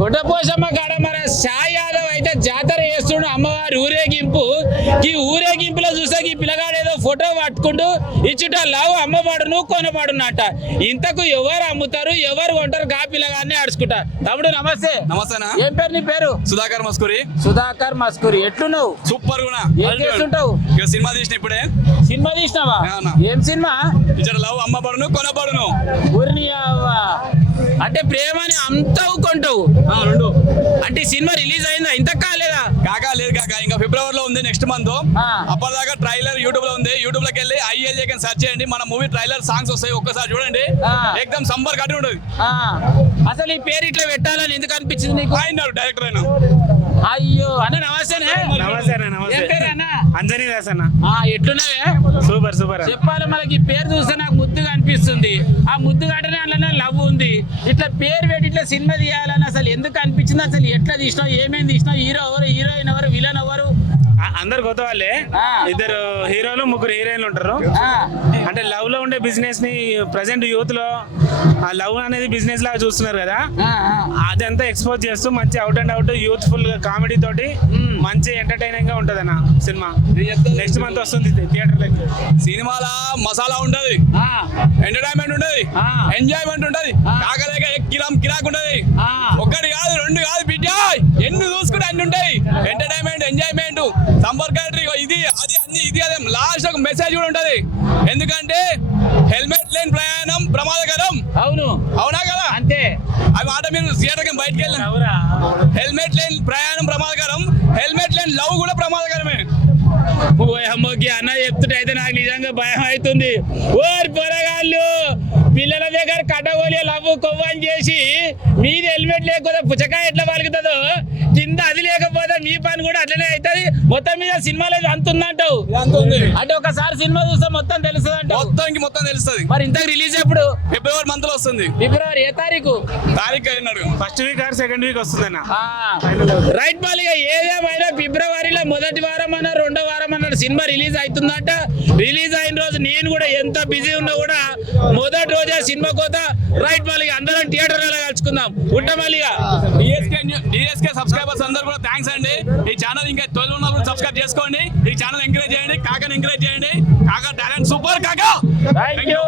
గుడ్డపోసమ్మ కాడ మన సాయి యాదవ్ అయితే జాతర చేస్తుండు అమ్మవారి ఊరేగింపు. ఈ ఊరేగింపులో చూసా ఈ పిల్లగాడు ఏదో ఫోటో పట్టుకుంటూ ఇచ్చుట లావు అమ్మవాడును కొనబడునట. ఇంతకు ఎవరు అమ్ముతారు ఎవరు కొంటారు గా పిల్లగాన్ని అడుచుకుంటా. తమ్ముడు నమస్తే. నమస్తేనా. ఏం పేరు నీ పేరు? సుధాకర్ మస్కూరి. సుధాకర్ మస్కూరి. ఎట్లున్నావు? సూపర్ గా ఏం చేస్తుంటావు? సినిమా తీసిన ఇప్పుడే. సినిమా తీసినావా? ఏం సినిమా? ఇచ్చట లవ్ అమ్మబడును కొనబడును. ఊరిని అంటే ప్రేమని అంతావు కొంటావు రెండు. అంటే సినిమా రిలీజ్ అయిందా? ఇంత కాలేదా? కాకా లేదు కాకా, ఇంకా ఫిబ్రవరిలో ఉంది, నెక్స్ట్ మంత్. అప్పటిదాకా ట్రైలర్ యూట్యూబ్ లో ఉంది. యూట్యూబ్ లోకి వెళ్ళి ILJ సెర్చ్ చేయండి. మన మూవీ ట్రైలర్ సాంగ్స్ వస్తాయి, ఒక్కసారి చూడండి. ఎక్దమ్ సంబర్ కట్టి ఉంటుంది. అసలు ఈ పేరు ఇట్లా పెట్టాలని ఎందుకు అనిపించింది నీకు? ఆయన డైరెక్టర్ అయినా. అయ్యో అన్న నమస్తేనే. అంజనీ దాస్ అన్న. ఎట్లున్నావే? Super super. చెప్పాలి, మనకి పేరు చూస్తే నాకు ముద్దుగా అనిపిస్తుంది. ఆ ముద్దు గంటనే అందులో లవ్ ఉంది. ఇట్లా పేరు పెట్టి ఇట్లా సినిమా తీయాలని అసలు ఎందుకు అనిపించింది? అసలు ఎట్లా తీసినావు? ఏమేమి తీసినావు? హీరో ఎవరు, హీరోయిన్ ఎవరు, విలన్ ఎవరు? అందరు కొత్త వాళ్ళే. ఇద్దరు హీరోలు, ముగ్గురు హీరోయిన్లు ఉంటారు. అంటే లవ్ లో ఉండే బిజినెస్ ని ప్రెసెంట్ యూత్ లో ఆ లవ్ అనేది బిజినెస్ లాగా చూస్తున్నారు కదా, అదంతా ఎక్స్పోజ్ చేస్తూ మంచి out and out youthful comedy తోటి మంచి ఎంటర్టైనింగ్ గా ఉంటది అన్న సినిమా. నెక్స్ట్ మంత్ వస్తుంది థియేటర్ లో. సినిమాల మసాలా ఉంటది, ఎంటర్టైన్మెంట్ ఉంటది, ఎంజాయ్మెంట్ ఉంటది, కాకలేక కిరాక్ ఉంటది. ఒకటి కాదు రెండు కాదు బిడ్డ, ఎన్ని చూసుకుంటే అన్ని ఉంటాయి. ఎంటర్టైన్మెంట్, ఎంజాయ్మెంట్, సంబర్ కంట్రీ, ఇది అది అన్ని ఇది అదే. లాస్ట్ ఒక మెసేజ్ కూడా ఉంటది. ఎందుకంటే హెల్మెట్ లేని ప్రయాణం ప్రమాదకరం. అవును, అవునా కదా? అంతే. అవి మాట మీరు థియేటర్ బయటకు వెళ్ళిన హెల్మెట్ లేని ప్రయాణం ప్రమాదకరం, హెల్మెట్ లేని లవ్ కూడా ప్రమాదకరమే. అమ్మకి అన్న చెప్తుంటే అయితే నాకు నిజంగా భయం అవుతుంది. ఓరి పొరగాళ్ళు పిల్లల దగ్గర కట్టగోలి లవ్వు కొవ్వని చేసి మీది హెల్మెట్ లేకపోతే పుచ్చకాయ ఎట్లా పలుకుతుందో కింద అది లేకపోతే మీ పని కూడా అట్లనే అవుతుంది. మొత్తం మీద సినిమాలో అంత ఉందంటావు. అంటే ఒకసారి సినిమా చూస్తే మొత్తం తెలుస్తుంది అంటే మొత్తం తెలుస్తుంది. మరి ఇంతకు రిలీజ్ ఎప్పుడు? ఫిబ్రవరి మంత్ లో వస్తుంది. ఫిబ్రవరి ఏ తారీఖు? అయినాడు. First week or second week వస్తుంది అన్న. రైట్ బాలిగా ఏదేమైనా ఫిబ్రవరిలో మొదటి వారం అన్న రెండో వారం అన్నాడు సినిమా రిలీజ్ అవుతుందంట. రిలీజ్ అయిన రోజు నేను కూడా ఎంత బిజీ ఉన్నా కూడా మొదటి రోజే సినిమా కోత. రైట్ బాలిగా అందరం థియేటర్ లో కలుసుకుందాం. ఉంటామల్లిగా DSK సబ్స్క్రైబర్స్ అందరూ కూడా థ్యాంక్స్ అండి. ఈ ఛానల్ ఇంకా తొలి ఉన్న కూడా సబ్స్క్రైబ్ చేసుకోండి. ఈ ఛానల్ ఎంకరేజ్ చేయండి, కాకాని ఎంకరేజ్ చేయండి. కాకా టాలెంట్ సూపర్ కాకా. Thank you.